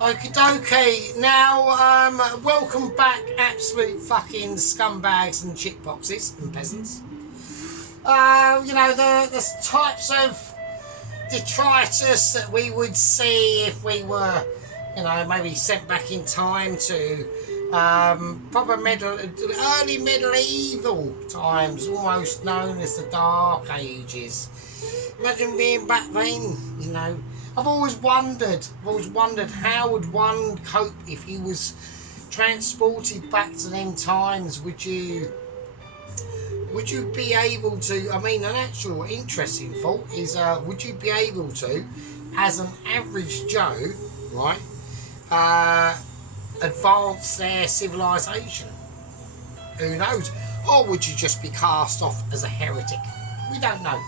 Okie dokie. Now, welcome back, absolute fucking scumbags and shitboxes and peasants. You know, the types of detritus that we would see if we were, you know, maybe sent back in time to proper early medieval times, almost known as the Dark Ages. Imagine being back then, you know. I've always wondered how would one cope if he was transported back to them times. Would you be able to, I mean, an actual interesting thought is, would you be able to, as an average Joe, right, advance their civilization? Who knows? Or would you just be cast off as a heretic? We don't know.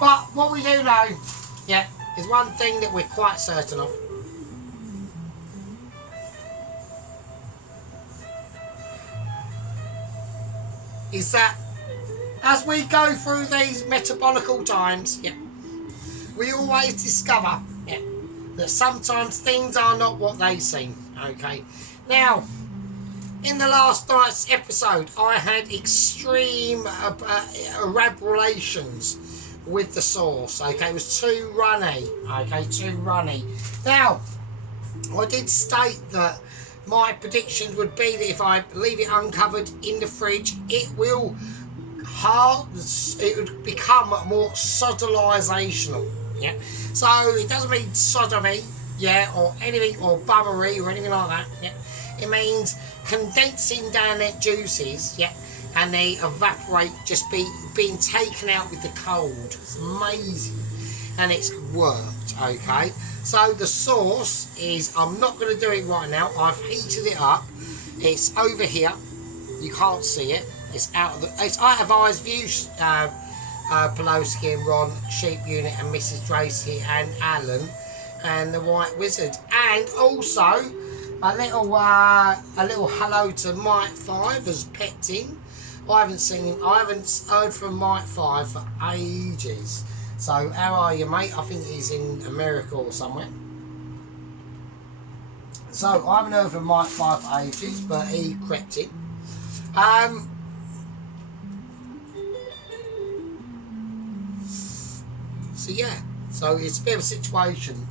But what we do know, yeah, is one thing that we're quite certain of. Is that as we go through these metabolical times, yeah, we always discover, yeah, that sometimes things are not what they seem. Okay. Now, in the last night's episode, I had extreme relations with the source. Okay, it was too runny. Okay, too runny. Now, I did state that my predictions would be that if I leave it uncovered in the fridge, it will become more sodalizational. Yeah, so it doesn't mean sodomy, yeah, or anything, or bummery or anything like that. Yeah, it means condensing down their juices, yeah, and they evaporate, just being taken out with the cold. It's amazing, and it's worked. Okay, so the sauce is, I'm not going to do it right now. I've heated it up. It's over here. You can't see it. It's out of eyes view. Pelosi and Ron, Sheep Unit, and Mrs. Tracy and Alan, and the White Wizard, and also a little hello to Mike 5 has pepped in. I haven't heard from Mike 5 for ages. So how are you, mate? I think he's in America or somewhere. So I haven't heard from Mike 5 for ages, but he crept in. So yeah, so it's a bit of a situation.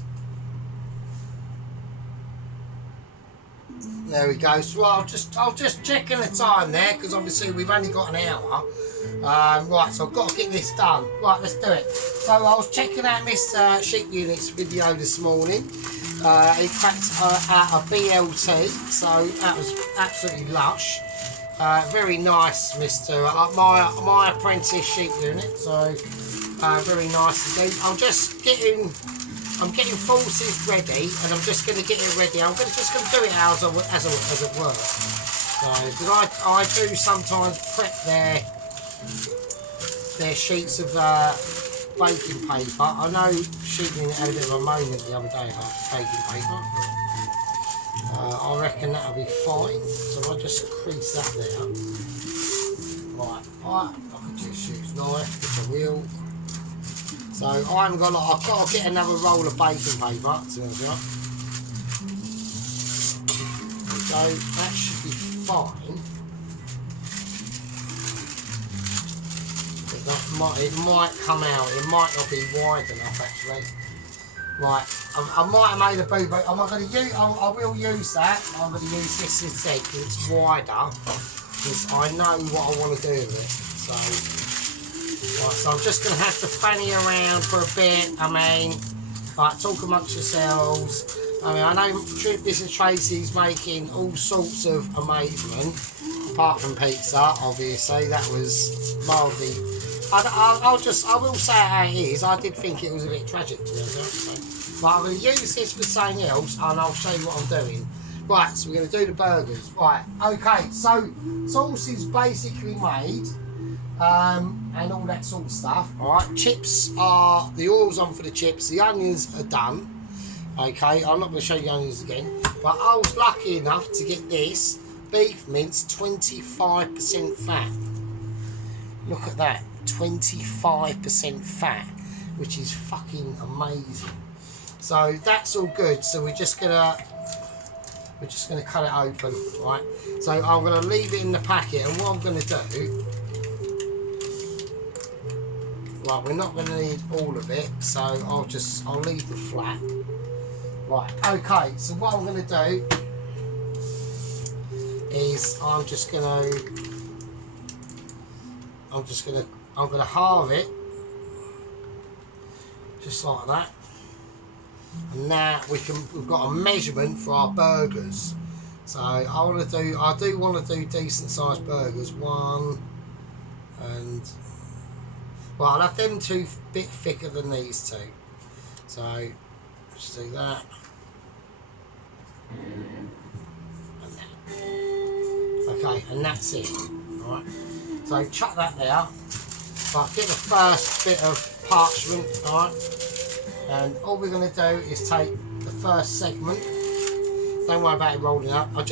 There we go. So I was just checking the time there, because obviously we've only got an hour. Right, so I've got to get this done. Right, let's do it. So I was checking out Mr. Sheep Unit's video this morning. He cracked out a BLT, so that was absolutely lush. Very nice, Mr. My apprentice Sheep Unit. So very nice indeed. I'm getting forces ready, and I'm just going to get it ready. I'm just going to do it as it works. So, because I do sometimes prep their sheets of baking paper. I know Sheep Unit had a bit of a moment the other day about baking paper. I reckon that'll be fine. So I just crease that there. Right, I can just use knife with a wheel. So I've got to get another roll of baking paper. So that should be fine. It might come out. It might not be wide enough actually. Right, I might have made a boo, but I'm not going to use. I will use that. I'm going to use this instead because it's wider. Because I know what I want to do with it. So. Right, so I'm just going to have to fanny around for a bit. I mean, like, talk amongst yourselves. I mean, I know Mrs. Tracy's making all sorts of amazement, apart from pizza, obviously. That was mildly. I will say it how it is. I did think it was a bit tragic, to be honest. But I'm going to use this for something else, and I'll show you what I'm doing. Right, so we're going to do the burgers. Right, okay, so sauce is basically made. And all that sort of stuff. Alright, chips are, the oil's on for the chips, the onions are done. Okay, I'm not going to show you the onions again, but I was lucky enough to get this beef mince 25% fat. Look at that, 25% fat, which is fucking amazing. So that's all good. So we're just going to we're just going to cut it open, right? So I'm going to leave it in the packet, and what I'm going to do, right, we're not going to need all of it, so I'll leave the flat. Right, okay, so what I'm going to do is I'm going to halve it, just like that. And now we've got a measurement for our burgers. So I do want to do decent sized burgers. One, and well, I'll have them two a bit thicker than these two. So just do that. And that. Okay, and that's it. Alright. So chuck that there. So I'll get the first bit of parchment, alright. And all we're going to do is take the first segment. Don't worry about it rolling up. I'm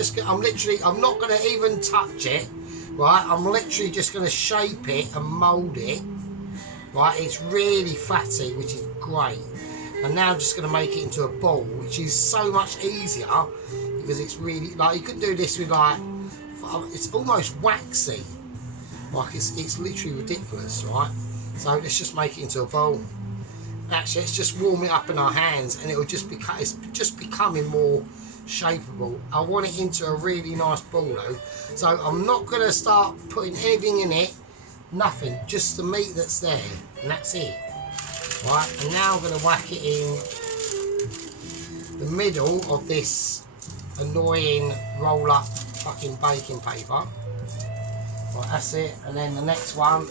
not going to even touch it, right? I'm literally just going to shape it and mould it, right? It's really fatty, which is great. And now I'm just going to make it into a ball, which is so much easier because it's really, like, you could do this with, like, it's almost waxy. Like, it's literally ridiculous, right? So let's just make it into a bowl. Actually, let's just warm it up in our hands, and it's just becoming more shapeable. I want it into a really nice ball though, so I'm not going to start putting anything in it, nothing, just the meat that's there, and that's it. Right, and now I'm going to whack it in the middle of this annoying roll up fucking baking paper. Right, that's it. And then the next one,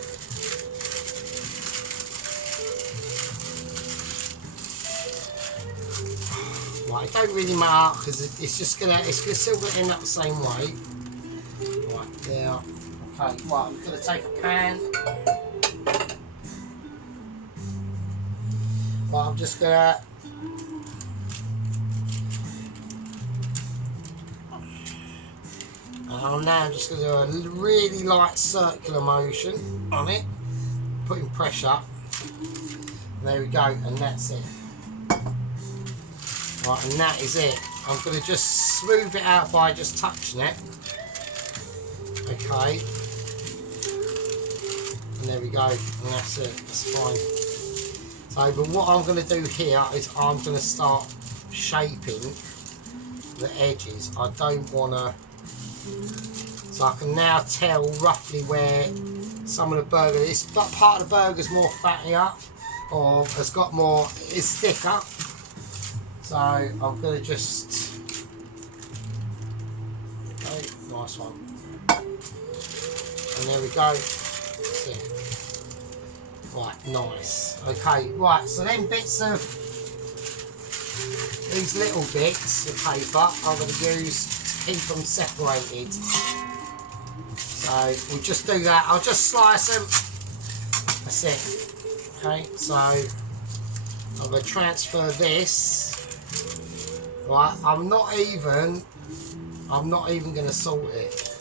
right, it don't really matter because it's still gonna end up the same way. Right, there. Okay, right, I'm gonna take a pan. Right, I'm just gonna I'm now just going to do a really light circular motion on it, putting pressure. And there we go, and that's it. Right, and that is it. I'm going to just smooth it out by just touching it. Okay. And there we go, and that's it. That's fine. So, but what I'm going to do here is I'm going to start shaping the edges. I don't want to. So I can now tell roughly where some of the burger is. But part of the burger is more fattier, or has got more, is thicker. So I'm going to just. Okay, nice one. And there we go. That's it. Right, nice. Okay, right. So then bits of these little bits of paper I'm going to use. Keep them separated. So we'll just do that. I'll just slice them. That's it. Okay, so I'm going to transfer this. Right, I'm not even going to salt it.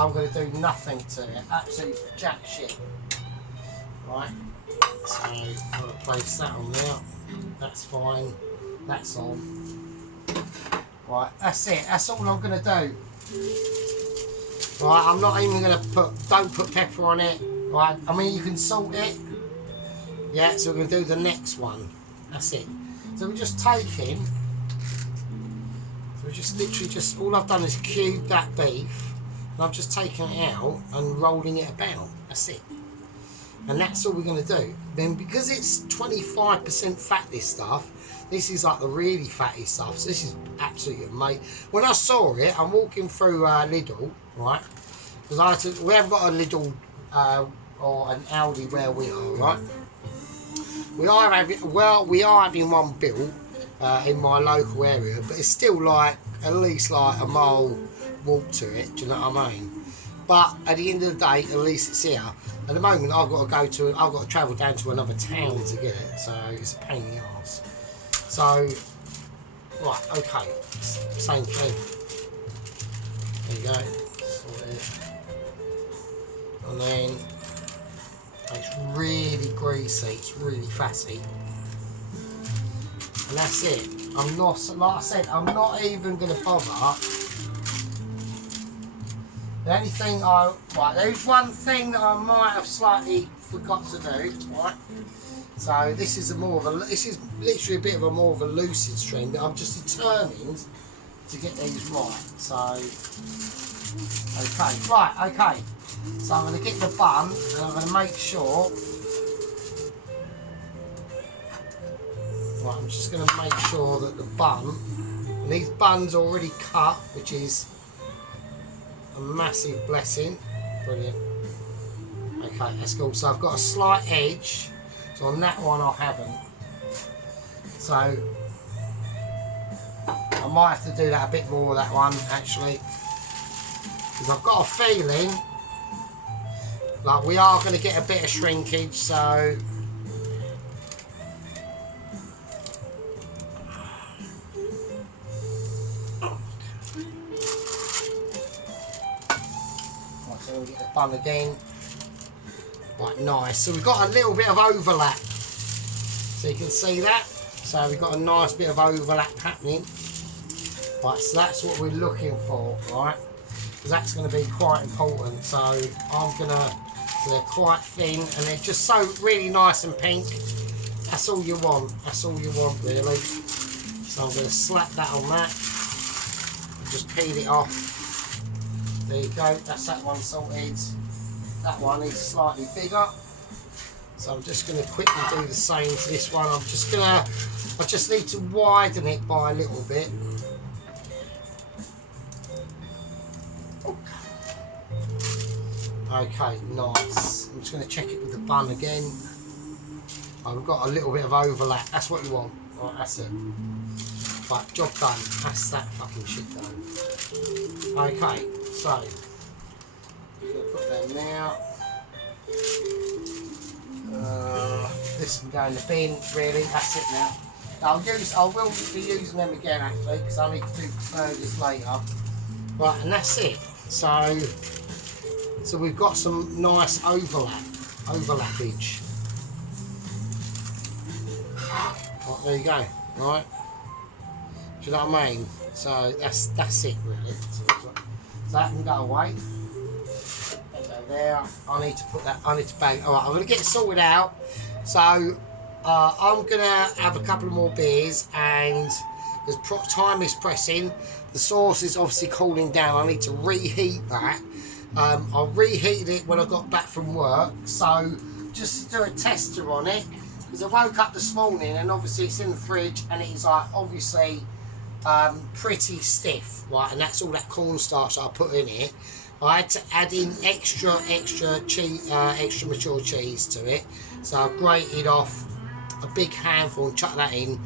I'm going to do nothing to it. Absolute jack shit. Right. So I'm going to place that on there. That's fine. That's on. Right, that's it. That's all I'm going to do. Right, I'm not even going to don't put pepper on it. Right, I mean, you can salt it. Yeah, so we're going to do the next one. That's it. So we're just taking, we're just literally just, all I've done is cube that beef. And I'm just taking it out and rolling it about. That's it. And that's all we're going to do. Then because it's 25% fat, this stuff, this is like the really fatty stuff. So this is absolutely amazing. When I saw it, I'm walking through Lidl, right? Because we haven't got a Lidl or an Aldi where we are, right? We are having one built in my local area, but it's still like at least like a mile walk to it. Do you know what I mean? But at the end of the day, at least it's here. At the moment, I've got to travel down to another town to get it, so it's a pain in the arse. So, right, okay, same thing. There you go. And then it's really greasy, it's really fatty. And that's it. I'm not, like I said, I'm not even going to bother. The only thing right, there's one thing that I might have slightly forgot to do, right? So this is this is literally a bit of a more of a lucid string, but I'm just determined to get these right. So, okay. So I'm going to get the bun, and I'm going to make sure. Right, I'm just going to make sure that the bun, and these buns are already cut, which is a massive blessing. Brilliant. Okay, that's cool. So I've got a slight edge. So on that one I haven't. So I might have to do that a bit more, that one actually. Because I've got a feeling like we are going to get a bit of shrinkage, so we'll get the bun again. Right, nice. So we've got a little bit of overlap. So you can see that. So we've got a nice bit of overlap happening. Right, so that's what we're looking for, right? Because that's going to be quite important. So I'm going to, so they're quite thin and they're just so really nice and pink. That's all you want. That's all you want, really. So I'm going to slap that on that. And just peel it off. There you go, that's that one sorted. That one is slightly bigger. So I'm just going to quickly do the same to this one. I just need to widen it by a little bit. Okay, nice. I'm just going to check it with the bun again. Oh, we've got a little bit of overlap. That's what you want. Right, that's it. Right, job done. That's that fucking shit done. Okay, so I'm going to put them now. This can go in the bin, really. That's it now. I will be using them again actually, because I need to do burgers later. Right, and that's it. So we've got some nice overlappage. Right, there you go. Right. Do you know what I mean? So that's it really. So that can go away. Go there. I need to bang. Alright, I'm gonna get it sorted out. So I'm gonna have a couple more beers, and because time is pressing, the sauce is obviously cooling down. I need to reheat that. I reheated it when I got back from work, so just to do a tester on it, because I woke up this morning and obviously it's in the fridge and it's like obviously pretty stiff, right? And that's all that cornstarch I put in it. I had to add in extra cheese, extra mature cheese to it, so I grated off a big handful and chucked that in,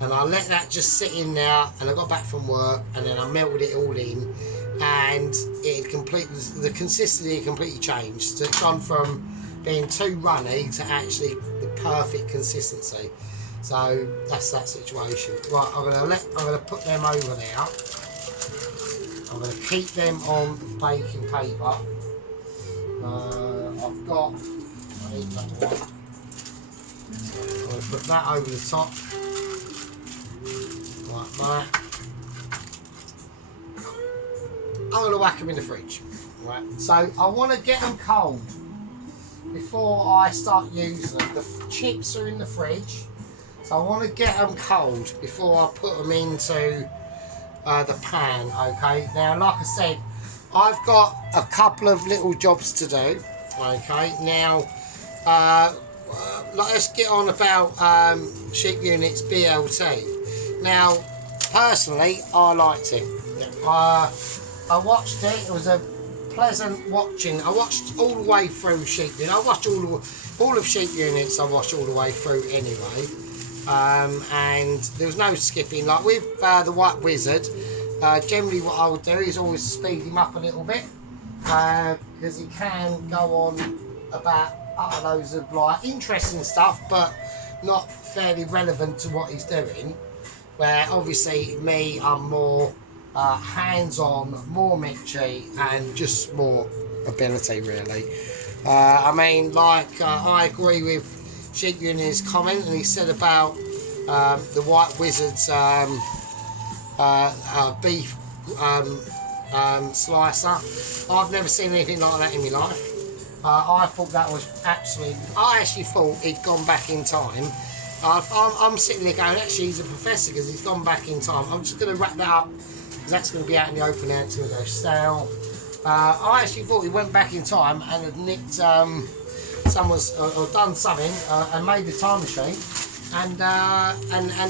and I let that just sit in there. And I got back from work and then I melted it all in, and the consistency had completely changed. So it's gone from being too runny to actually the perfect consistency. So that's that situation. Right, I'm gonna put them over now. I'm gonna keep them on baking paper. I need another one. I'm gonna put that over the top. Like that. I'm going to whack them in the fridge. Right. So I want to get them cold before I start using them. The chips are in the fridge, so I want to get them cold before I put them into the pan. Okay. Now, like I said, I've got a couple of little jobs to do. Okay. Now, let's get on about Sheep Units BLT. Now, personally, I liked it. I watched it. It was a pleasant watching. I watched all the way through Sheep Units. I watched all of Sheep Units. I watched all the way through anyway, and there was no skipping. Like with the White Wizard, generally what I would do is always speed him up a little bit, because he can go on about other loads of like interesting stuff, but not fairly relevant to what he's doing. Where obviously me, I'm more hands-on, more Mitchy, and just more ability really. I mean, like I agree with Sheep Unit's comment, and he said about the White Wizard's beef slicer. I've never seen anything like that in my life. I thought that was absolutely... I actually thought he'd gone back in time. I'm sitting there going, actually he's a professor because he's gone back in time. I'm just going to wrap that up because that's going to be out in the open now. It's going to go stale. I actually thought he went back in time and had nicked someone's or done something and made the time machine and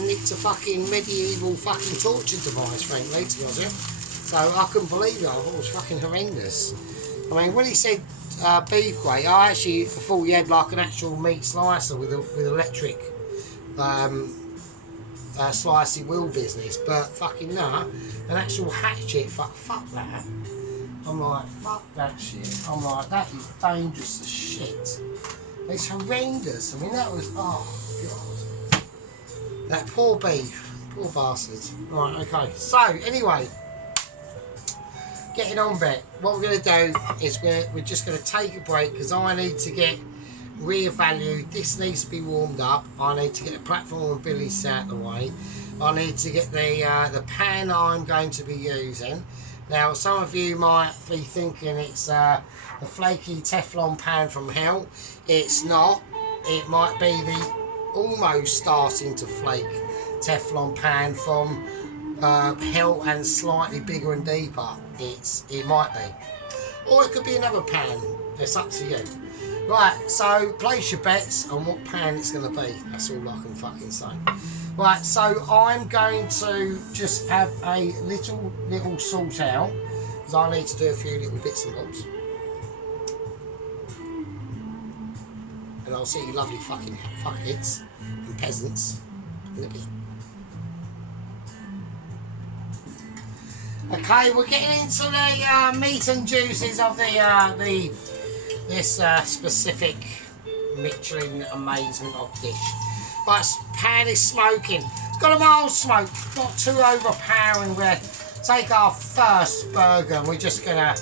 nicked a fucking medieval fucking torture device, frankly, to be honest with you. So I couldn't believe it. I thought it was fucking horrendous. I mean, when he said beef grate, I actually thought he had like an actual meat slicer with electric slicey wheel business, but fucking no, an actual hatchet. Fuck that. I'm like, fuck that shit. I'm like, that is dangerous as shit. It's horrendous. I mean, that was, oh god, that poor beef, poor bastard. Right, okay. So anyway, getting on bet. What we're going to do is we're just going to take a break because I need to get reevaluated. This needs to be warmed up. I need to get the platform and Billy set out of the way. I need to get the pan I'm going to be using. Now, some of you might be thinking it's the flaky Teflon pan from hell. It's not. It might be the almost starting to flake Teflon pan from hell and slightly bigger and deeper. It might be. Or it could be another pan. It's up to you. Right, so place your bets on what pan it's going to be. That's all I can fucking say. Right, so I'm going to just have a little salt out because I need to do a few little bits and bobs. And I'll see you lovely fucking fuckheads and peasants in a bit. Okay, we're getting into the meat and juices of this specific Michelin amazement of dish. But pan is smoking. It's got a mild smoke, not too overpowering. We're take our first burger and we're just gonna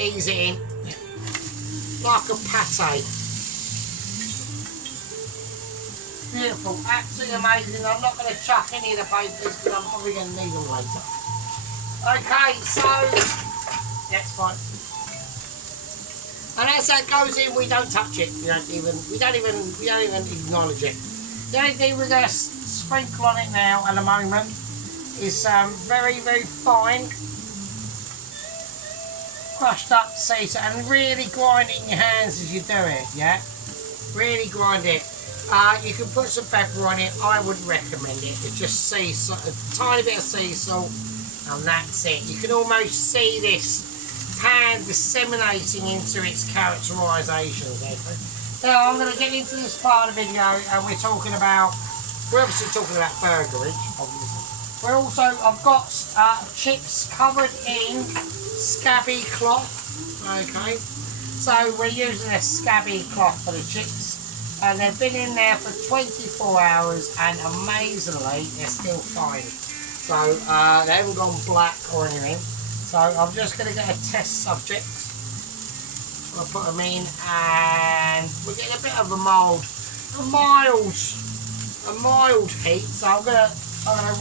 ease it in like a pate. Beautiful, absolutely amazing. I'm not gonna chuck any of the papers because I'm probably gonna need them later. Okay, so that's fine. And as that goes in, we don't touch it. We don't even acknowledge it. The only thing we're going to sprinkle on it now at the moment is very, very fine crushed up Caesar, and really grind it in your hands as you do it. Yeah, really grind it. You can put some pepper on it. I would recommend it. It's just sea salt, a tiny bit of sea salt, and that's it. You can almost see this pan disseminating into its characterisations. Okay? Now I'm going to get into this part of the video, and we're obviously talking about burgerage, obviously. We're also, I've got chips covered in scabby cloth. Okay, so we're using a scabby cloth for the chips, and they've been in there for 24 hours, and amazingly they're still fine. So they haven't gone black or anything. So I'm just going to get a test subject. I'll put them in, and we're getting a bit of a mild heat. So I'm going to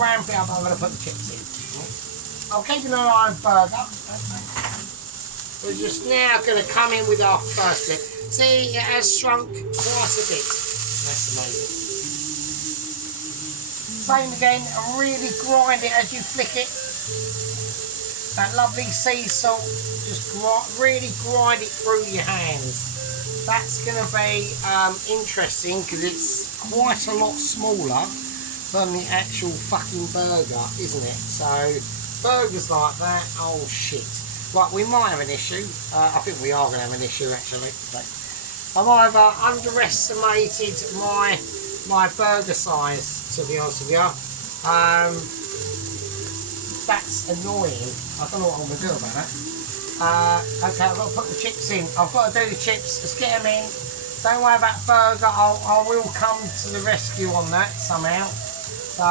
ramp it up. I'm going to put the chips in. I'm keeping an eye on burger. We're just now going to come in with our first bit. See, it has shrunk quite a bit. That's amazing. Same again, and really grind it as you flick it. That lovely sea salt, just really grind it through your hands. That's going to be interesting because it's quite a lot smaller than the actual fucking burger, isn't it? So burgers like that, oh shit. Right, we might have an issue. I think we are going to have an issue actually. I've either underestimated my burger size, to be honest with you. That's annoying. I don't know what I'm going to do about that. Okay, I've got to put the chips in. I've got to do the chips. Let's get them in. Don't worry about burger. I will come to the rescue on that somehow. So,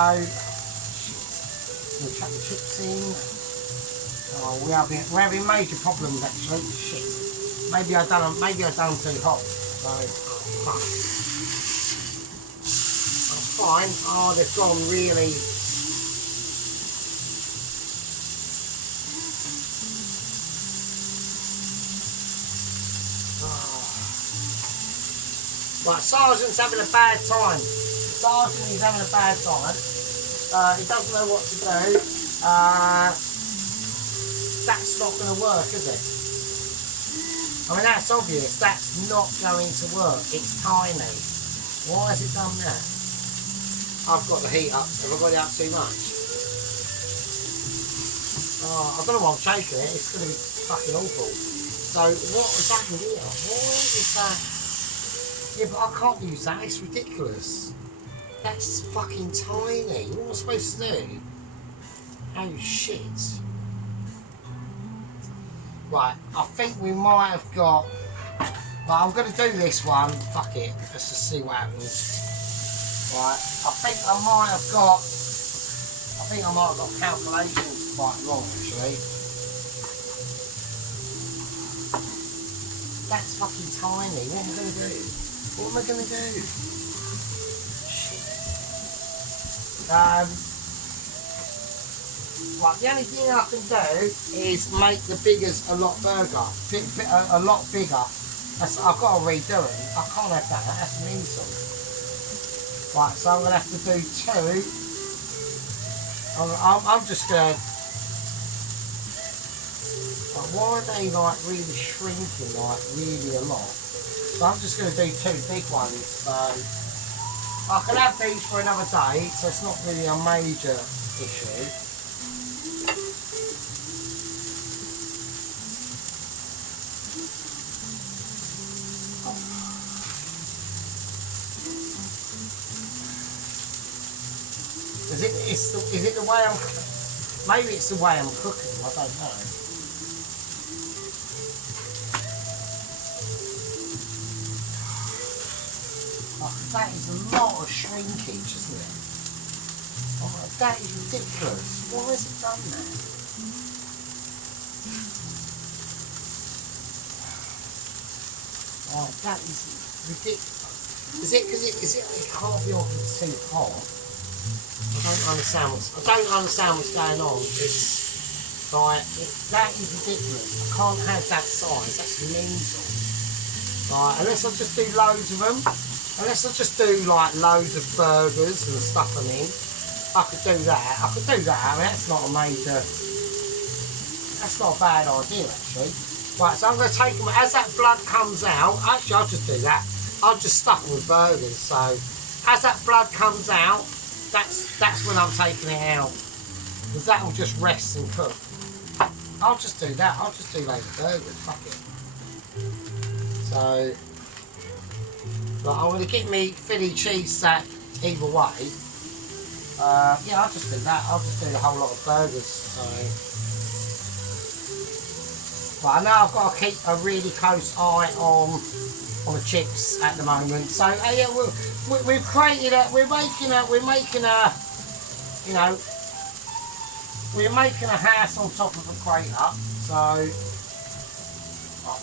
we'll chuck the chips in. Oh, we're having major problems actually. Shit. Maybe I done them too hot. So, I'll fine. Oh, they've gone really. Right, Sergeant's having a bad time. Sergeant is having a bad time. He doesn't know what to do. That's not going to work, is it? I mean, that's obvious. That's not going to work. It's tiny. Why has it done that? I've got the heat up. Have I got it up too much? Oh, I don't know why I'm shaking it. It's going to be fucking awful. So, what has happened here? Why is that? Yeah, but I can't use that. It's ridiculous. That's fucking tiny. What am I supposed to do? Oh, shit. Right, I think we might have got... Right, I'm going to do this one. Fuck it. Let's just see what happens. Right, I think I might have got calculations quite wrong, actually. That's fucking tiny. What am I going to do? What am I going to do? Shit. Right, the only thing I can do is make the biggers a lot bigger. A lot bigger. I've got to redo it. I can't have that. That's mental. Right, so I'm going to have to do two. I'm just going to... Like, why are they like really shrinking like really a lot? So I'm just going to do two big ones. So I can have these for another day, so it's not really a major issue. Is it the way I'm... Maybe it's the way I'm cooking, I don't know. Oh, that is a lot of shrinkage, isn't it? Oh, that is ridiculous. Why has it done that? Oh, that is ridiculous. Is it because it can't be on too hot? I don't understand what's going on. It's like that is ridiculous. I can't have that size. That's mental. Right, unless I just do loads of them. Unless I just do like loads of burgers and stuff them in. I could do that. I mean, that's not a major. That's not a bad idea actually. Right, so I'm going to take them as that blood comes out. Actually, I'll just do that. I'll just stuff them with burgers. So as that blood comes out. That's when I'm taking it out, because that will just rest and cook. I'll just do that. I'll just do loads of burgers. Fuck it. So, but I'm going to get me Philly cheese sack either way. Yeah, I'll just do that. I'll just do a whole lot of burgers. So, but I know I've got to keep a really close eye on the chips at the moment. So yeah, we've created a, we're making a, you know, we're making a house on top of a crater. So, right,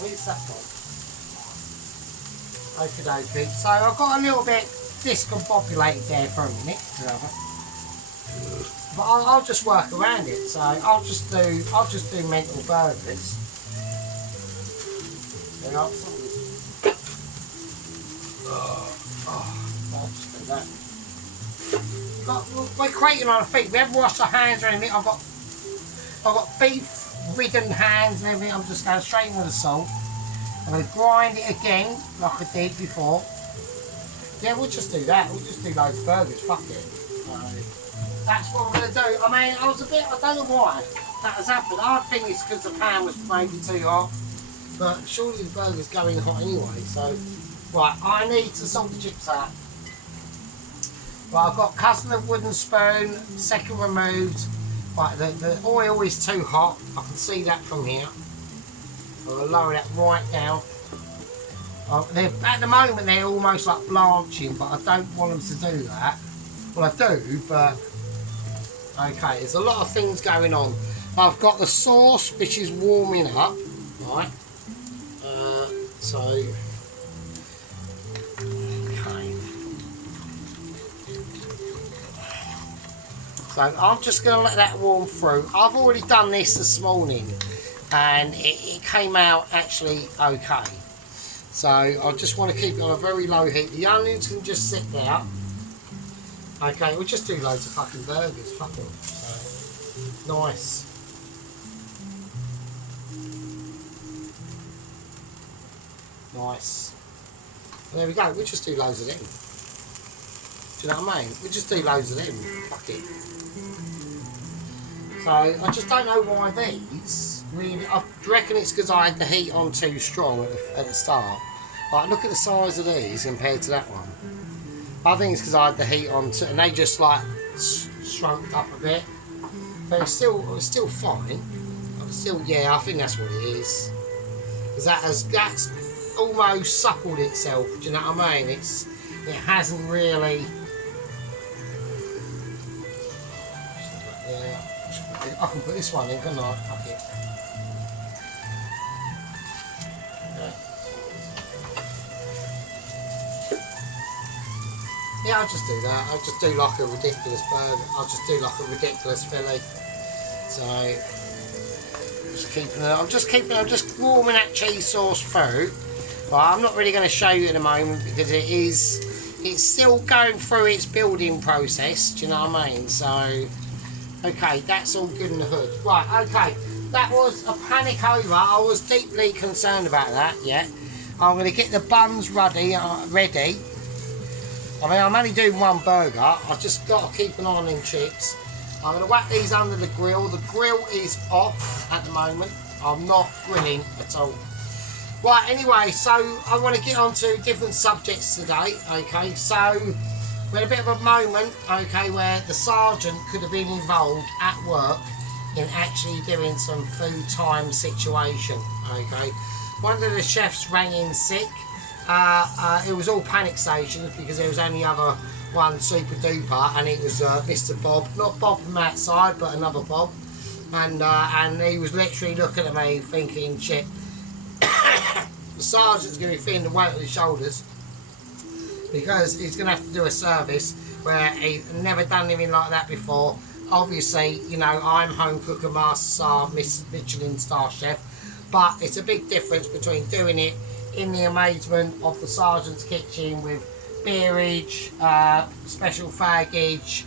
where's that gone? Okie dokie. So I've got a little bit discombobulated there for a minute. But I'll just work around it. So I'll just do mental burgers. There are some. I'll just do that. We're creating on our feet. We haven't washed our hands or anything. I've got beef ridden hands and everything. I'm just going straight in with the salt. I'm going to grind it again like I did before. Yeah, we'll just do that. We'll just do loads of burgers. Fuck it. That's what we're going to do. I mean, I don't know why that has happened. I think it's because the pan was maybe too hot. But surely the burger's going hot anyway, so... Right, I need to salt the chips out. Right, I've got cousin of wooden spoon, second removed. Right, the oil is too hot. I can see that from here. I'm going to lower that right down. At the moment they're almost like blanching, but I don't want them to do that. Well, I do, but... Okay, there's a lot of things going on. I've got the sauce, which is warming up. Right. So... So I'm just going to let that warm through. I've already done this morning and it came out actually okay. So I just want to keep it on a very low heat. The onions can just sit there. Okay, we'll just do loads of fucking burgers. Fuck them. So, nice. Nice. There we go. We'll just do loads of them. Do you know what I mean? We'll just do loads of them. Fuck it. So I just don't know why these. Really, I reckon it's because I had the heat on too strong at the start. Like, look at the size of these compared to that one. I think it's because I had the heat on too, and they just like shrunk up a bit. But it's still fine. Yeah, I think that's what it is. Because that's almost suppled itself. Do you know what I mean? It hasn't really. Yeah, I can put this one in, can't I? Fuck it. Yeah, I'll just do that. I'll just do like a ridiculous burger. I'll just do like a ridiculous fillet. So, I'm just warming that cheese sauce through. But I'm not really going to show you in a moment because it's still going through its building process. Do you know what I mean? So, okay, that's all good in the hood. Right, okay, that was a panic over. I was deeply concerned about that. Yeah, I'm going to get the buns ready. I mean, I'm only doing one burger. I've just got to keep an eye on them chips. I'm going to whack these under the grill. The grill is off at the moment. I'm not grilling at all. Right, anyway, so I want to get on to different subjects today, okay? So, we had a bit of a moment, okay, where the sergeant could have been involved at work in actually doing some food time situation, okay? One of the chefs rang in sick. It was all panic stations because there was only other one super duper, and it was Mr. Bob, not Bob from outside, but another Bob, and he was literally looking at me thinking, shit, the sergeant's going to be feeling the weight on his shoulders because he's going to have to do a service where he's never done anything like that before. Obviously, you know, I'm home cooker, master, Michelin star chef, but it's a big difference between doing it in the amazement of the sergeant's kitchen with beerage, special faggage,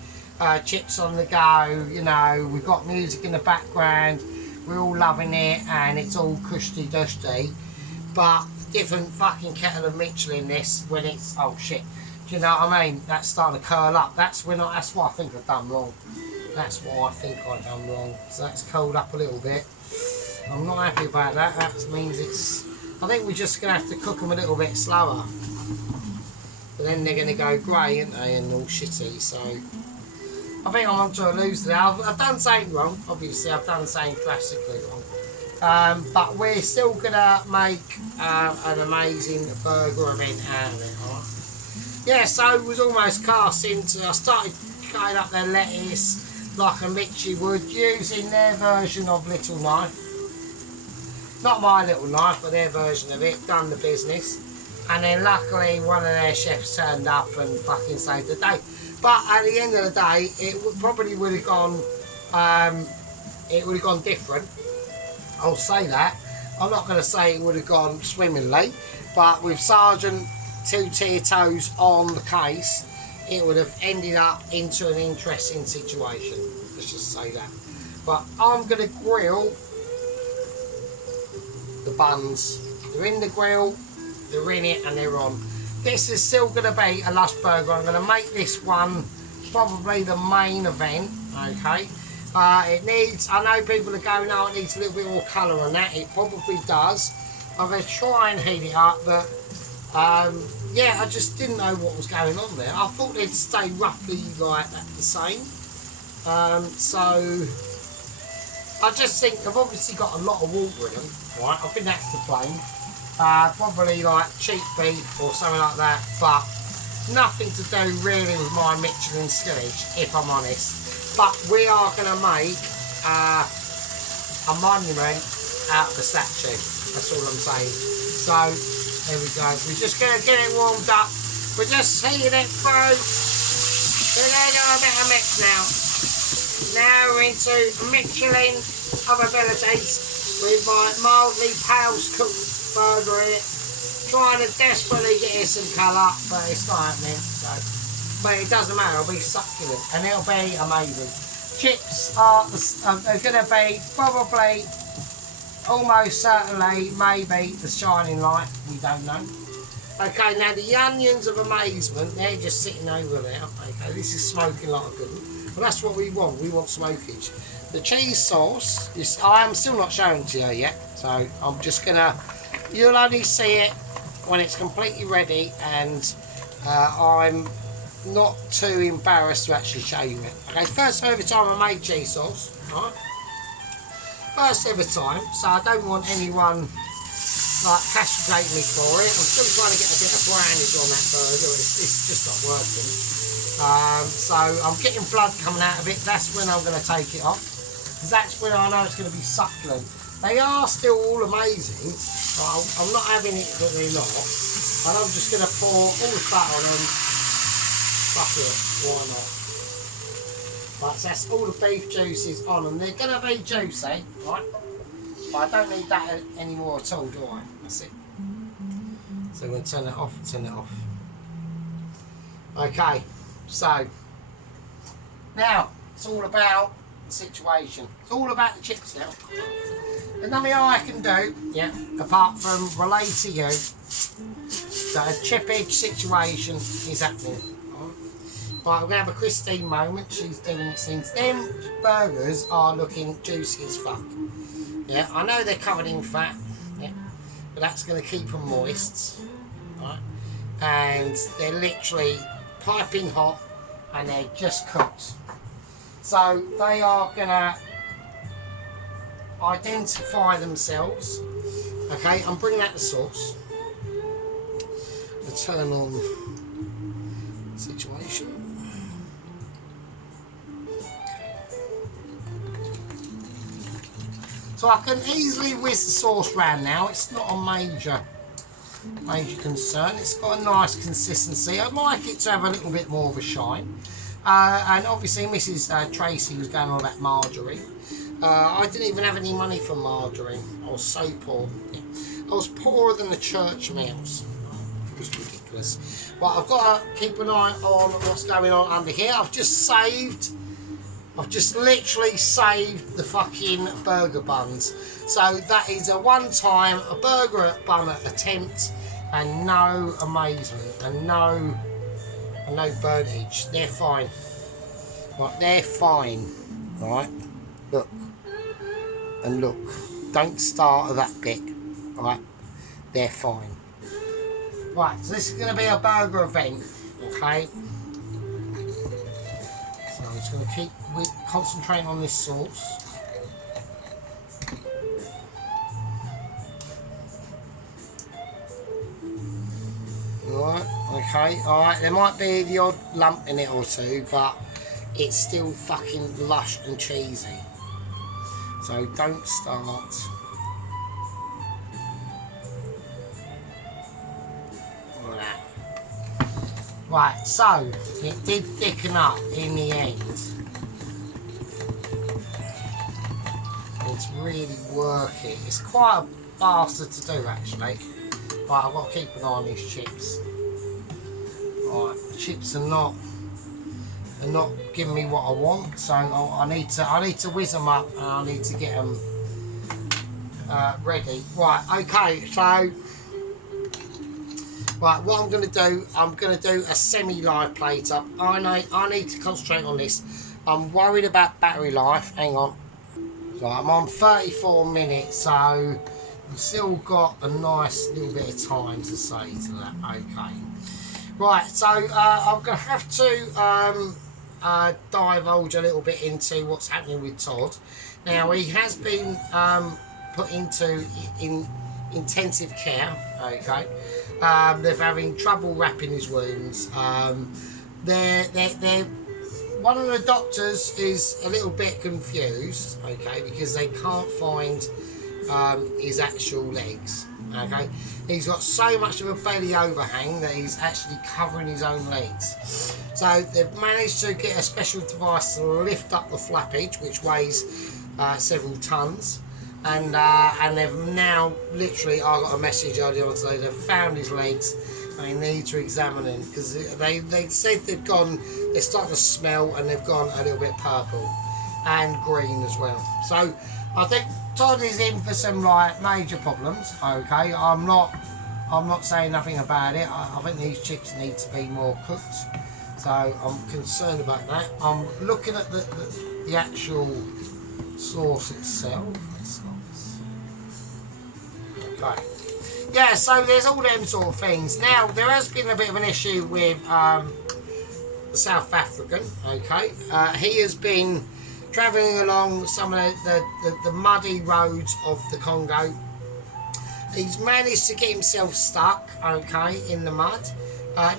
chips on the go, you know, we've got music in the background, we're all loving it and it's all cushy dusty, but different fucking kettle of Michelin this when it's, oh shit, do you know what I mean? That's starting to curl up. That's what I think I've done wrong. That's what I think I've done wrong. So that's curled up a little bit. I'm not happy about that. That means I think we're just going to have to cook them a little bit slower. But then they're going to go grey, aren't they, and all shitty. So I think I'm on to a lose there. I've done something wrong. Obviously, I've done something drastically wrong. But we're still going to make an amazing burger out of it. Right? Yeah, so it was almost cast into. I started cutting up their lettuce like a Mitchie would, using their version of Little Knife. Not my little knife, but their version of it, done the business. And then luckily one of their chefs turned up and fucking saved the day. But at the end of the day, it probably would have gone, different. I'll say that. I'm not going to say it would have gone swimmingly, but with Sergeant two-tier toes on the case, it would have ended up into an interesting situation. Let's just say that. But I'm going to grill the buns. They're in the grill, they're in it, and they're on. This is still going to be a Lush burger. I'm going to make this one probably the main event, okay? It needs, I know people are going, oh, it needs a little bit more colour on that. It probably does. I'm going to try and heat it up, but yeah, I just didn't know what was going on there. I thought they'd stay roughly like that the same. So I just think they've obviously got a lot of water in them, right? I think that's the blame. Probably like cheap beef or something like that, but nothing to do really with my Michelin skillage, if I'm honest. But we are going to make a monument out of the statue. That's all I'm saying. So there we go. We're just going to get it warmed up. We're just heating it through. We're going to do a bit of mix now. now we're into Michelin of abilities with my mildly Pals cooked burger in it. Trying to desperately get here some colour, but it's not happening. So, but it doesn't matter. It'll be succulent and it'll be amazing. Chips are going to be probably, almost certainly, maybe the shining light. We don't know. Okay, now the onions of amazement, they're just sitting over there. Okay, this is smoking like a good one. But that's what we want. We want smokage. The cheese sauce, I am still not showing it to you yet. So I'm just going to, you'll only see it when it's completely ready, and I'm not too embarrassed to actually show you it. Okay, first ever time I made cheese sauce, right? First ever time, so I don't want anyone like castigate me for it. I'm still trying to get a bit of brownage on that burger. It's just not working. So I'm getting blood coming out of it. That's when I'm going to take it off, because that's when I know it's going to be succulent. They are still all amazing. I'm not having it that they're not. And I'm just going to pour all the fat on them. Fuck it, why not? Right, so that's all the beef juices on them. They're going to be juicy, right? But I don't need that anymore at all, do I? That's it. So we're going to turn it off, turn it off. Okay, so now it's all about the situation. It's all about the chips now. There's nothing I can do, yeah, apart from relay to you that a chippage situation is happening. Right, we're going to have a Christine moment. She's doing it since then. Burgers are looking juicy as fuck. Yeah, I know they're covered in fat, yeah, but that's going to keep them moist. Right? And they're literally piping hot and they're just cooked. So they are going to identify themselves. Okay, I'm bringing out the sauce. The turn on situation. So I can easily whiz the sauce round now. It's not a major concern. It's got a nice consistency. I'd like it to have a little bit more of a shine. And obviously Mrs. Tracy was going on about margarine. I didn't even have any money for margarine. I was so poor. I was poorer than the church mouse. It was ridiculous. But I've got to keep an eye on what's going on under here. I've just literally saved the fucking burger buns. So that is a one-time burger bun attempt, and no amazement, and no burnage. They're fine. Right, they're fine. Right, look. And look, don't start at that bit, right? They're fine. Right, so this is going to be a burger event, okay? So I'm just going to keep concentrating on this sauce. Right, okay, alright, there might be the odd lump in it or two, but it's still fucking lush and cheesy. So don't start. Like that. Right, so it did thicken up in the end. It's really working. It's quite a bastard to do actually. Right, I've got to keep an eye on these chips. Right, the chips are not giving me what I want, so I need to whiz them up and I need to get them ready. Right, okay, so right, what I'm going to do a semi-live plate up. I need to concentrate on this. I'm worried about battery life. Hang on. So I'm on 34 minutes, so we've still got a nice little bit of time to say to that. Okay. Right, so I'm going to have to divulge a little bit into what's happening with Todd. Now, he has been put into intensive care, okay. They're having trouble wrapping his wounds. They're one of the doctors is a little bit confused, okay, because they can't find his actual legs. Okay, he's got so much of a belly overhang that he's actually covering his own legs. So they've managed to get a special device to lift up the flappage, which weighs several tons, and they've now literally, I got a message earlier on today, they've found his legs. They need to examine them because they said they're starting to smell, and they've gone a little bit purple and green as well. So I think Todd is in for some like major problems. Okay, I'm not saying nothing about it. I think these chips need to be more cooked, so I'm concerned about that. I'm looking at the actual sauce itself. Okay. Yeah, so there's all them sort of things. Now, there has been a bit of an issue with the South African, okay? He has been travelling along some of the muddy roads of the Congo. He's managed to get himself stuck, okay, in the mud.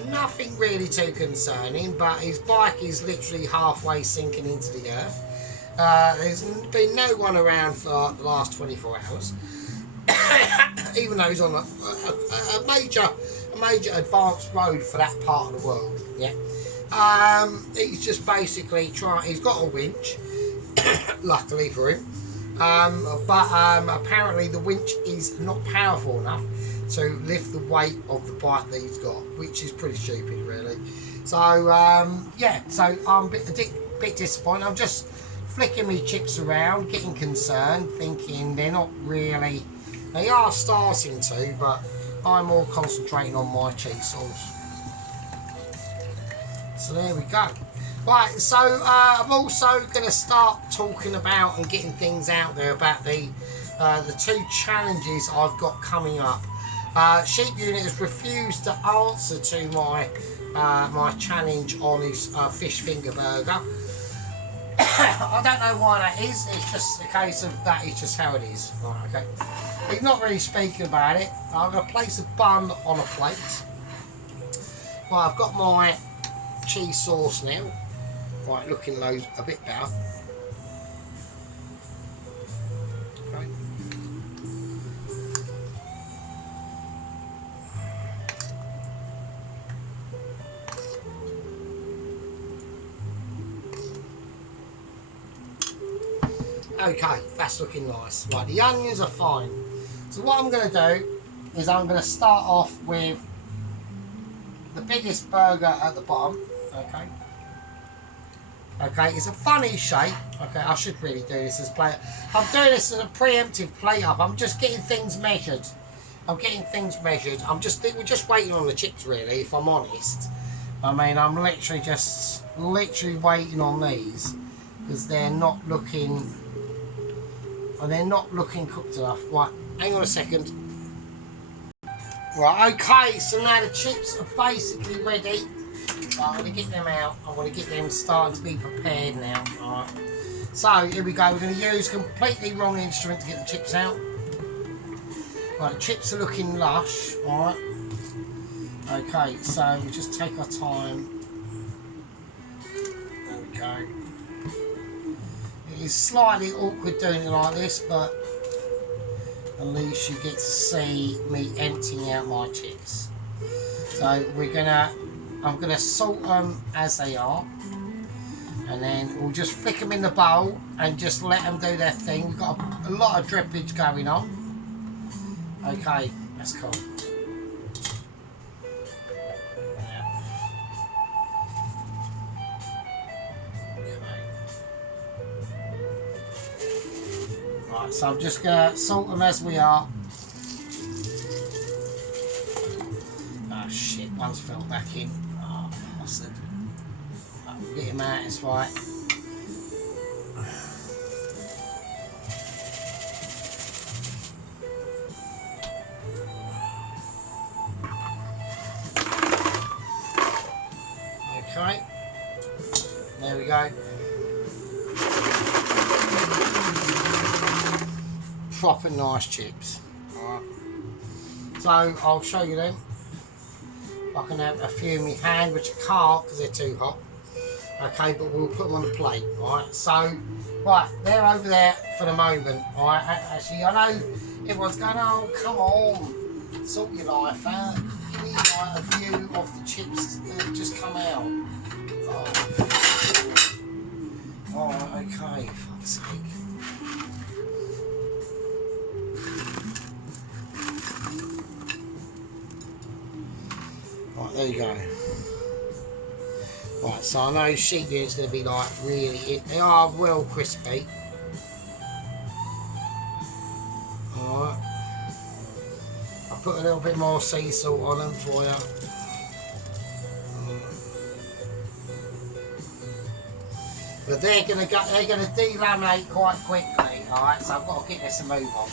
Nothing really too concerning, but his bike is literally halfway sinking into the earth. There's been no one around for the last 24 hours. Even though he's on a major advanced road for that part of the world, yeah. He's just basically he's got a winch, luckily for him, but apparently the winch is not powerful enough to lift the weight of the bike that he's got, which is pretty stupid, really. So yeah, so I'm a bit disappointed. I'm just flicking me chips around, getting concerned, thinking they're not really. They are starting to, but I'm more concentrating on my cheese sauce. So there we go. Right, so I'm also going to start talking about and getting things out there about the 2 challenges I've got coming up. Sheep Unit has refused to answer to my my challenge on his fish finger burger. I don't know why that is. It's just a case of that is just how it is. Right, okay. He's not really speaking about it. I'm going to place a bun on a plate. Right, I've got my cheese sauce now. Right, looking a bit better. Okay. Okay, that's looking nice. Right, the onions are fine. So what I'm going to do is I'm going to start off with the biggest burger at the bottom. Okay. Okay, it's a funny shape. Okay, I should really do this as plate. I'm doing this as a preemptive plate up. I'm just getting things measured. We're just waiting on the chips, really, if I'm honest. I mean, I'm literally waiting on these because they're not looking cooked enough. Right, hang on a second. Right, okay, so now the chips are basically ready. I'm going to get them out. I want to get them starting to be prepared now. Alright. So, here we go. We're going to use completely wrong instrument to get the chips out. Right, the chips are looking lush. Alright. Okay, so we just take our time. There we go. It is slightly awkward doing it like this, but at least you get to see me emptying out my chips. So I'm gonna salt them as they are, and then we'll just flick them in the bowl and just let them do their thing. We've got a lot of drippage going on. Okay, that's cool. Right, so I'm just gonna salt them as we are. Oh shit, one's fell back in. Oh, bastard. Get him out, it's right. Okay, there we go. Proper nice chips. Alright. So I'll show you them. I can have a few in my hand, which I can't because they're too hot. Okay, but we'll put them on the plate. Right. So Right, they're over there for the moment. Alright, actually, I know everyone's going, oh, come on, sort your life out. Give me like a view of the chips that have just come out. Oh, alright, okay, fuck's sake. Right, there you go. Right, so I know sheep unit's going to be like really, they are well crispy. Alright. I'll put a little bit more sea salt on them for you. But they're going to delaminate quite quickly, alright, so I've got to get this a move on.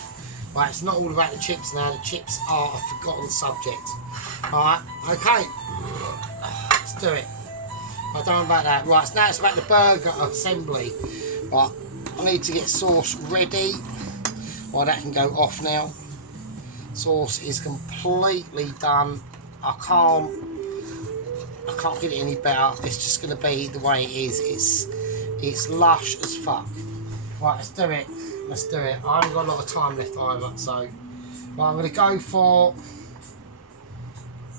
Right, it's not all about the chips now, the chips are a forgotten subject. Alright, okay, let's do it. I don't know about that. Right, so now it's about the burger assembly. Right, I need to get sauce ready. Well, that can go off now. Sauce is completely done. I can't get it any better. It's just going to be the way it is. It's lush as fuck. Right, let's do it. Let's do it. I haven't got a lot of time left either, so right, I'm going to go for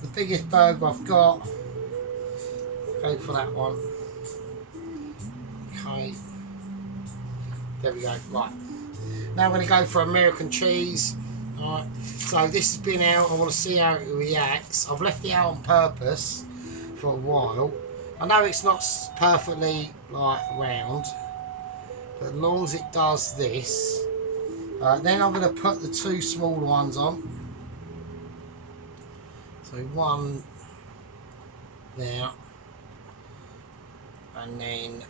the biggest burger I've got. Go for that one. Okay. There we go. Right. Now I'm going to go for American cheese. Alright. So this has been out. I want to see how it reacts. I've left it out on purpose for a while. I know it's not perfectly like round, but as long as it does this, then I'm going to put the two smaller ones on. So one there. And then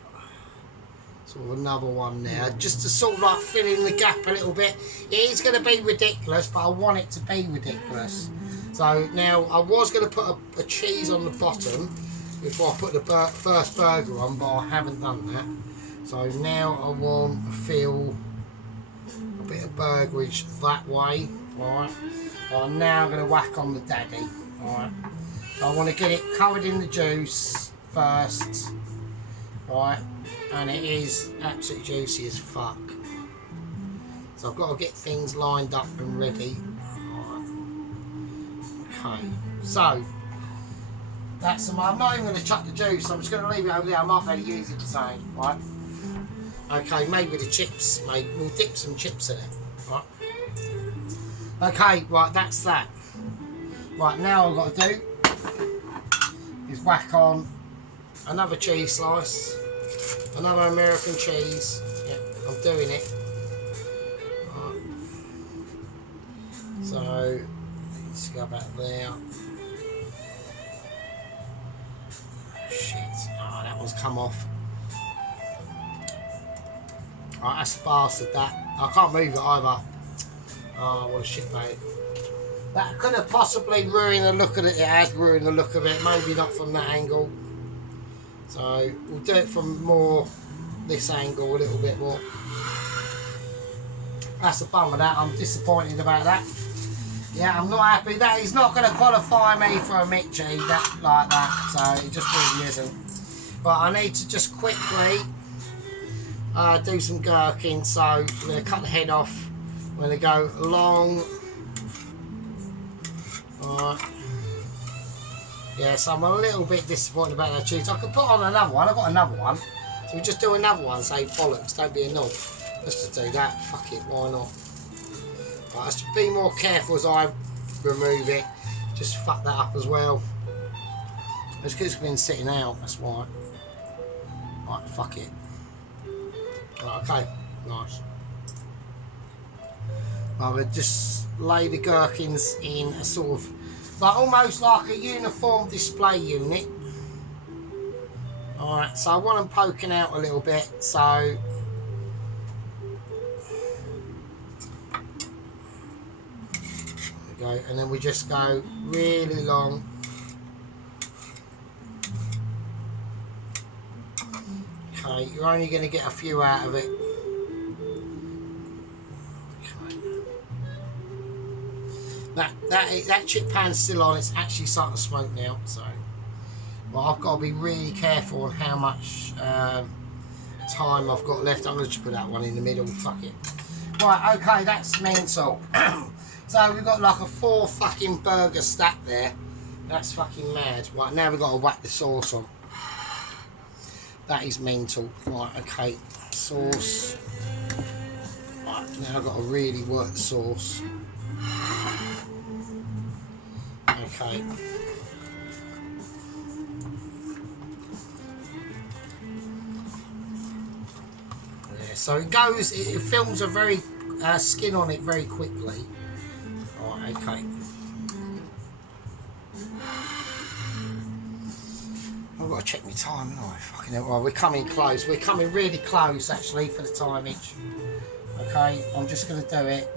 sort of another one there, just to sort of like fill in the gap a little bit. It is going to be ridiculous, but I want it to be ridiculous. So now I was going to put a cheese on the bottom before I put the first burger on, but I haven't done that. So now I want to fill a bit of burgerage that way. Alright. I'm now going to whack on the daddy. Alright. So I want to get it covered in the juice first. Right, and it is absolutely juicy as fuck. So I've got to get things lined up and ready. Right. Okay, so that's I'm not even going to chuck the juice. I'm just going to leave it over there. I might be able to use it the same. Right. Okay, maybe the chips. Maybe we'll dip some chips in it. Right. Okay, right. That's that. Right, now all I've got to do is whack on another cheese slice, another American cheese. Yep, I'm doing it. Right. So let's go back there. Shit! Oh, that one's come off. Right, that's a bastard. That I can't move it either. Oh, what a shit bag. That could have possibly ruined the look of it. It has ruined the look of it. Maybe not from that angle. So we'll do it from more this angle a little bit more. That's a bummer. That I'm disappointed about that. Yeah, I'm not happy. That is not going to qualify me for a Mitchie that like that. So it just really isn't. But I need to just quickly do some gherkin. So I'm going to cut the head off. I'm going to go long. Alright. Yeah, so I'm a little bit disappointed about that cheese. I could put on another one. I've got another one. So we just do another one. Say bollocks. Don't be a knob. Let's just do that. Fuck it. Why not? Right, let's be more careful as I remove it. Just fuck that up as well. It's because it's been sitting out. That's why. Right, fuck it. Right, okay. Nice. I would just lay the gherkins in a sort of, like almost like a uniform display unit. Alright, so I want them poking out a little bit, so there we go, and then we just go really long. Okay, you're only going to get a few out of it. That chip pan's still on. It's actually starting to smoke now, so well, I've got to be really careful on how much time I've got left. I'm going to just put that one in the middle. Fuck it. Right, okay, that's mental. So we've got like a 4 fucking burger stack there. That's fucking mad. Right, now we've got to whack the sauce on. That is mental. Right, okay, sauce. Right, now I've got to really work the sauce. Okay. Yeah, so it goes, it films a very skin on it very quickly. Right, okay. I've got to check my time, haven't I? Fucking hell. Well, we're coming close. We're coming really close, actually, for the timage. Okay, I'm just going to do it.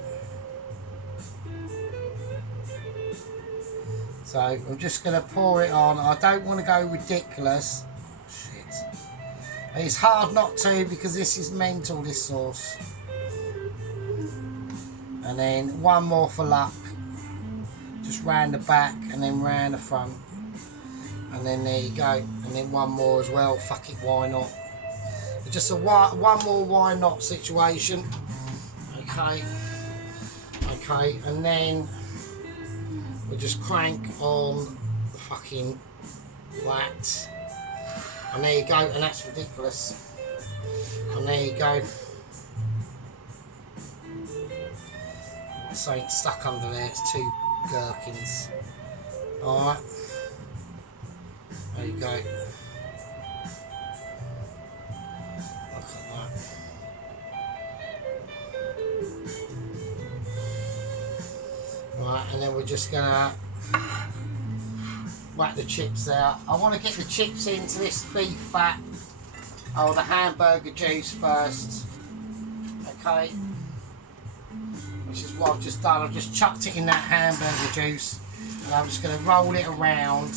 So, I'm just going to pour it on. I don't want to go ridiculous. Shit. It's hard not to because this is mental, this sauce. And then one more for luck. Just round the back and then round the front. And then there you go, and then one more as well. Fuck it, why not? It's just a one more why not situation. Okay, okay, and then we just crank on the fucking wax, and there you go, and that's ridiculous. And there you go. So it's stuck under there. It's 2 gherkins. All right. There you go. Look at that. Right, and then we're just gonna whack the chips out. I want to get the chips into this beef fat, or the hamburger juice first. Okay. Which is what I've just done. I've just chucked it in that hamburger juice, and I'm just gonna roll it around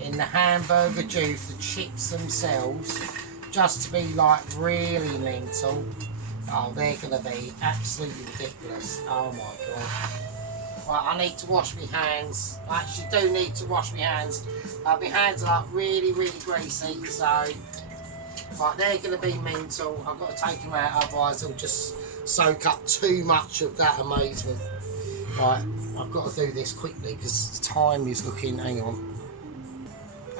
in the hamburger juice, the chips themselves, just to be like really mental. Oh, they're gonna be absolutely ridiculous. Oh my god. Right, I need to wash my hands. I actually do need to wash my hands. My hands are like really, really greasy, so right, they're gonna be mental. I've got to take them out, otherwise they'll just soak up too much of that amazement. Right, I've got to do this quickly because the time is looking, hang on.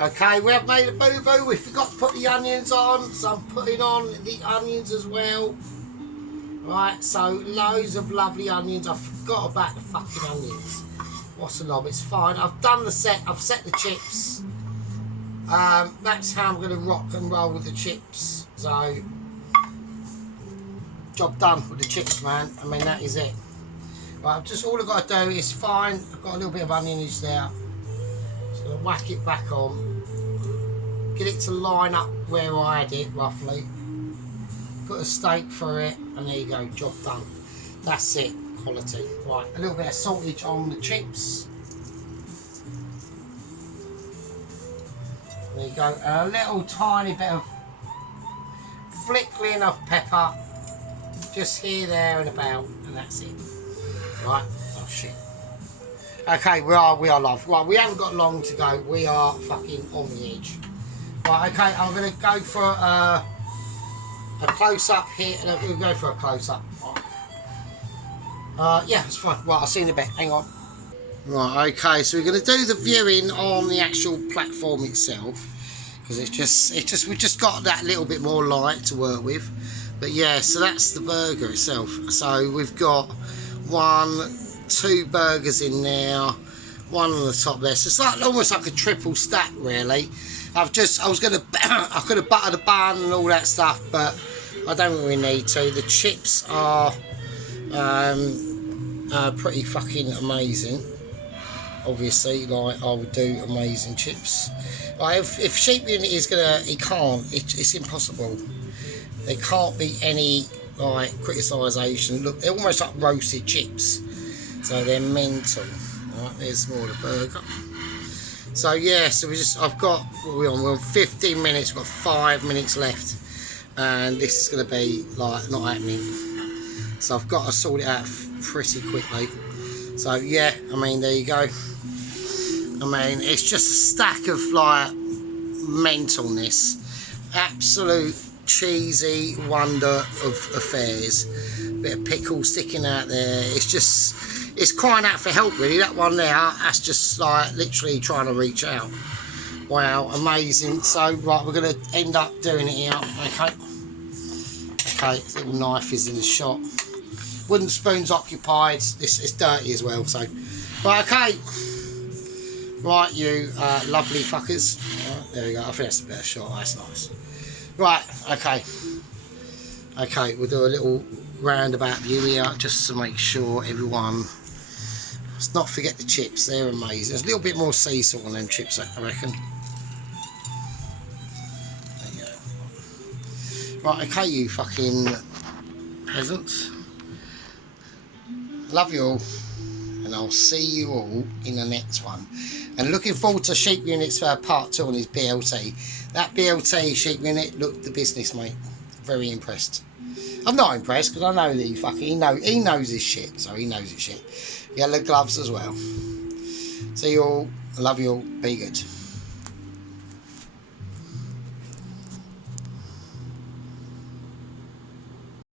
Okay, we have made a boo-boo. We forgot to put the onions on, so I'm putting on the onions as well. Right, so loads of lovely onions. I forgot about the fucking onions. What's the lob? It's fine. I've done the set. I've set the chips. That's how I'm going to rock and roll with the chips. So, job done with the chips, man. I mean, that is it. Right, just all I've got to do is fine. I've got a little bit of onionage there. Whack it back on, get it to line up where I had it roughly, put a steak for it, and there you go, job done. That's it, quality. Right, a little bit of saltage on the chips, there you go, and a little tiny bit of flickering of pepper, just here, there and about, and that's it. Right, oh shit. Okay, we are live. Right, we haven't got long to go. We are fucking on the edge. Right, okay, I'm going to go for a close-up here, and I'm going to go for a close-up. Yeah, it's fine. Right, I'll see you in a bit. Hang on. Right, okay, so we're going to do the viewing on the actual platform itself, because we've just got that little bit more light to work with. But yeah, so that's the burger itself. So we've got 2 burgers in there, one on the top there, so it's like almost like a triple stack really. I could have buttered the bun and all that stuff, but I don't really need to. The chips are pretty fucking amazing. Obviously, like I would do amazing chips. Like if Sheep Unit is gonna, it's impossible. There can't be any like criticisation. Look, they're almost like roasted chips. So they're mental. Right, there's more of the burger. So yeah, so I've got, we're on 15 minutes, we've got 5 minutes left. And this is going to be like not happening. So I've got to sort it out pretty quickly. So yeah, I mean, there you go. I mean, it's just a stack of like mentalness. Absolute cheesy wonder of affairs. Bit of pickle sticking out there. It's crying out for help, really. That one there, that's just like literally trying to reach out. Wow, amazing. So, right, we're going to end up doing it here. Okay. Okay, little knife is in the shot. Wooden spoon's occupied. It's dirty as well, so. Right, okay. Right, you lovely fuckers. Right, there we go. I think that's a better shot. That's nice. Right, okay. Okay, we'll do a little roundabout view here just to make sure everyone. Let's not forget the chips. They're amazing. There's a little bit more sea salt on them chips, I reckon. There you go. Right, okay, you fucking peasants. Love you all. And I'll see you all in the next one. And looking forward to Sheep Units part 2 on his BLT. That BLT Sheep Unit looked the business, mate. Very impressed. I'm not impressed because I know that he knows his shit, so he knows his shit. Yellow gloves as well. See you all. Love you all. Be good.